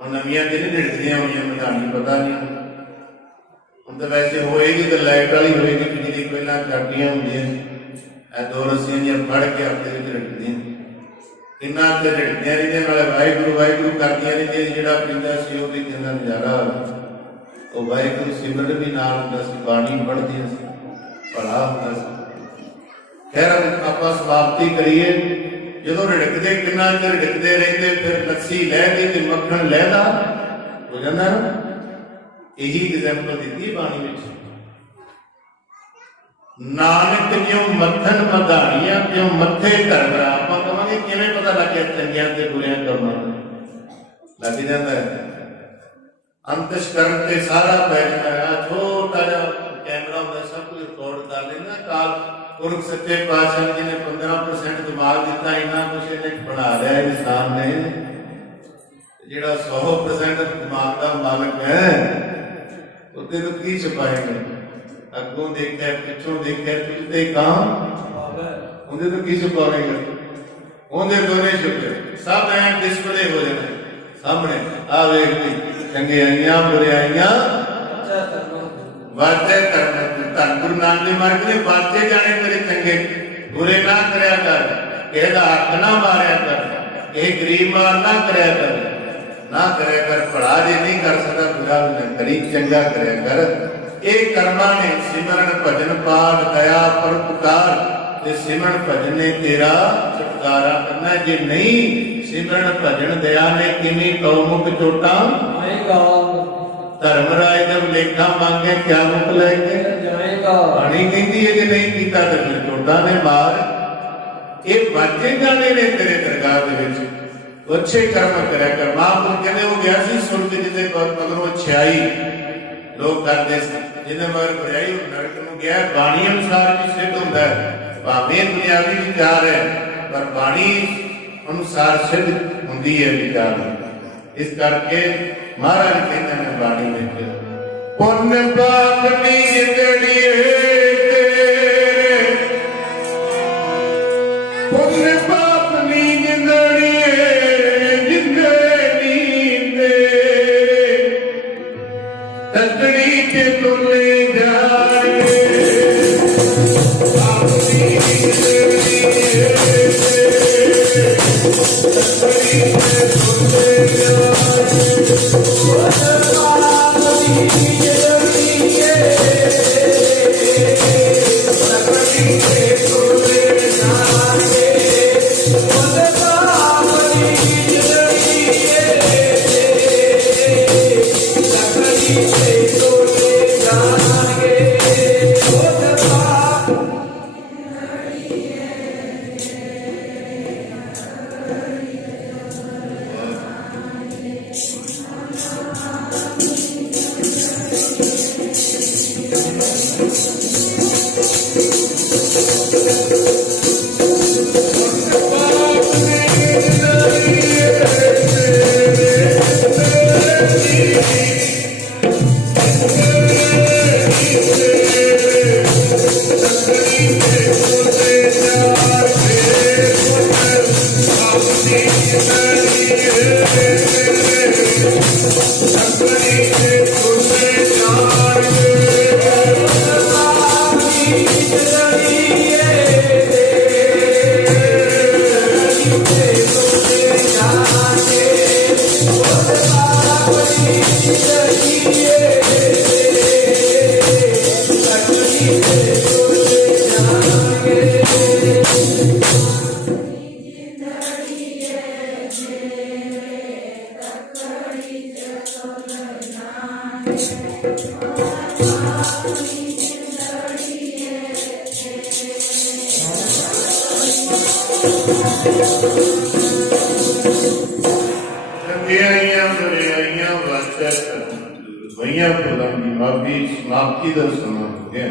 ਹੁਣ ਨਵੀਆਂ ਤੇ ਨਹੀਂ ਢਿੜਦੀਆਂ ਹੋਈਆਂ ਮਧਾਣੀ, ਪਤਾ ਨਹੀਂ ਹੁਣ ਤਾਂ ਵੈਸੇ ਹੋਏਗੀ ਤਾਂ ਲਾਈਟ ਵਾਲੀ ਹੋਏਗੀ, ਜਿਹੜੀ ਪਹਿਲਾਂ ਚਾਟੀਆਂ ਹੁੰਦੀਆਂ ਇਹ ਦੋ ਰੱਸੀਆਂ ਜਿਹੀਆਂ ਫੜ ਕੇ ਆਪਦੇ ਵਿੱਚ ਰੱਖਦੀਆਂ, ਕਿੰਨਾ ਤੇ ਢਿੜਦੀਆਂ ਰਹਿੰਦੀਆਂ, ਨਾਲੇ ਵਾਹਿਗੁਰੂ ਵਾਹਿਗੁਰੂ ਕਰਦੀਆਂ ਰਹਿੰਦੀਆਂ। ਜਿਹੜਾ ਪੀਂਦਾ ਸੀ ਉਹ ਵੀ ਕਿੰਨਾ ਨਜ਼ਾਰਾ, ਉਹ ਵਾਹਿਗੁਰੂ ਸਿਮਰਨ ਵੀ ਨਾਲ ਹੁੰਦਾ ਸੀ, ਬਾਣੀ ਪੜ੍ਹਦੀਆਂ ਸੀ, ਭਲਾ ਹੁੰਦਾ ਸੀ। ਖੈਰ ਆਪਾਂ ਸਮਾਪਤੀ ਕਰੀਏ। ਜਦੋਂ ਢਿੜਕਦੇ ਕਿੰਨਾ ਚਿਰ ਢਿੜਕਦੇ ਰਹਿੰਦੇ, ਫਿਰ ਲੱਸੀ ਲੈ ਕੇ ਤੇ ਮੱਖਣ ਲੈਦਾ ਹੋ ਜਾਂਦਾ ਨਾ। ਇਹੀ ਐਗਜ਼ਾਮਪਲ ਦਿੱਤੀ ਬਾਣੀ ਵਿੱਚ। ਨਾਨਕ ਜਿਉ ਮੱਥਨ ਮਧਾਣੀਆਂ ਤਿਉ ਮੱਥੇ ਧਰਨਾ। ਆਪਾਂ ਕਹਾਂਗੇ ਕਿਵੇਂ ਪਤਾ ਲੱਗਿਆ ਚੰਗਿਆਂ ਤੇ ਬੁਰਿਆਂ ਕਰਮਾਂ ਦਾ? ਲੱਗ ਜਾਂਦਾ ਹੈ। ਅੰਤਿਸ਼ਕਰਨ ਤੇ ਸਾਰਾ ਪੈ ਜਾਂਦਾ। ਛੋਟਾ ਜਿਹਾ ਕੈਮਰਾ ਹੁੰਦਾ, ਸਭ ਕੁਝ ਰਿਕਾਰਡ ਕਰ ਲੈਂਦਾ। ਕਾਲ ਪੁਰਖ ਸੱਚੇ ਪਾਤਸ਼ਾਹ ਜੀ ਨੇ 15% ਦਿਮਾਗ ਦਿੱਤਾ, ਇੰਨਾ ਕੁਛ ਇਹਨੇ ਬਣਾ ਲਿਆ ਇਨਸਾਨ ਨੇ। ਜਿਹੜਾ 100% ਦਿਮਾਗ ਦਾ ਮਾਲਕ ਹੈ ਉਹਦੇ ਨੂੰ ਕੀ ਛੁਪਾਏਗਾ? ਅੱਗੋਂ ਦੇਖਿਆ ਪਿੱਛੋਂ ਦੇਖਿਆ ਤੁਝ ਤੇ ਕਾਂ, ਉਹਦੇ ਤੋਂ ਕੀ ਛੁਪਾਵੇਗਾ? ਉਹਦੇ ਦੋਨੇ ਛੁਪੇ, ਸਭ ਐ ਡਿਸਪਲੇ ਹੋ ਜਾਣਾ ਸਾਹਮਣੇ। ਆ ਵੇਖ ਚੰਗਿਆਈਆਂ ਬੁਰਿਆਈਆਂ ਵਾਚੇ ਧਰਮ। ਧੰਨ ਗੁਰੂ ਨਾਨਕ ਦੇਵ ਮਹਾਰਾਜ ਨੇ ਵਾਚੇ ਜਾਣੇ ਤੇਰੇ ਚੰਗੇ, ਬੁਰੇ ਨਾ ਕਰਿਆ ਕਰ, ਕਿਸੇ ਦਾ ਹੱਥ ਨਾ ਮਾਰਿਆ ਕਰ, ਕਿਸੇ ਗਰੀਬ ਮਾਰ ਨਾ ਕਰਿਆ ਕਰ, ਨਾ ਕਰਿਆ ਕਰ। ਭਲਾ ਜੇ ਨਹੀਂ ਕਰ ਸਕਦਾ ਬੁਰਾ ਵੀ ਨਾ ਕਰੀ, ਚੰਗਾ ਕਰਿਆ ਕਰ। ਇਹ ਕਰਮਾਂ ਨੇ ਸਿਮਰਨ ਭਜਨ ਪਾਠ ਦਇਆ ਪਰਉਪਕਾਰ ਤੇ ਸਿਮਰਨ ਭਜਨ ਨੇ ਤੇਰਾ ਛੁਟਕਾਰਾ ਕਰਨਾ। ਜੇ ਨਹੀਂ ਸਿਮਰਨ ਭਜਨ ਦਇਆ ਨੇ ਕਿਵੇਂ ਕਉ ਮੁਖ ਚੋਟਾਂ ਆਏਗਾ। ਧਰਮ ਰਾਏ ਜਬ ਲੇਖਾ ਮੰਗੇ ਕਿਆ ਮੁਖ ਲੈ ਕੇ ਜਾਏਗਾ। ਬਾਣੀ ਕਹਿੰਦੀ ਹੈ ਕਿ ਨਹੀਂ ਕੀਤਾ ਤਾਂ ਫਿਰ ਚੋਟਾਂ ਨੇ ਮਾਰ। ਇਹ ਵਾਚੇ ਜਾਣੇ ਨੇ ਤੇਰੇ ਦਰਗਾਹ ਦੇ ਵਿੱਚ। अच्छे कर्म करा कर। महापुरुष कहते वो गया सी सुरग जिते मगरों छाई लोग करते जिन्हें मगर भराई नरक में गया। बाणी अनुसार भी सिद्ध होता है, भावें दुनियावी विचार है पर बाणी अनुसार सिद्ध होती है विचार। इस करके महाराज कहते हैं बाणी में पुण्य पाप नींदड़ी पुण्य पाप नींदड़ी जिंदे नींदे तकड़ी के तुले जाए पाप नींदड़ी तकड़ी के तुले समाप्ति का समय हो गया।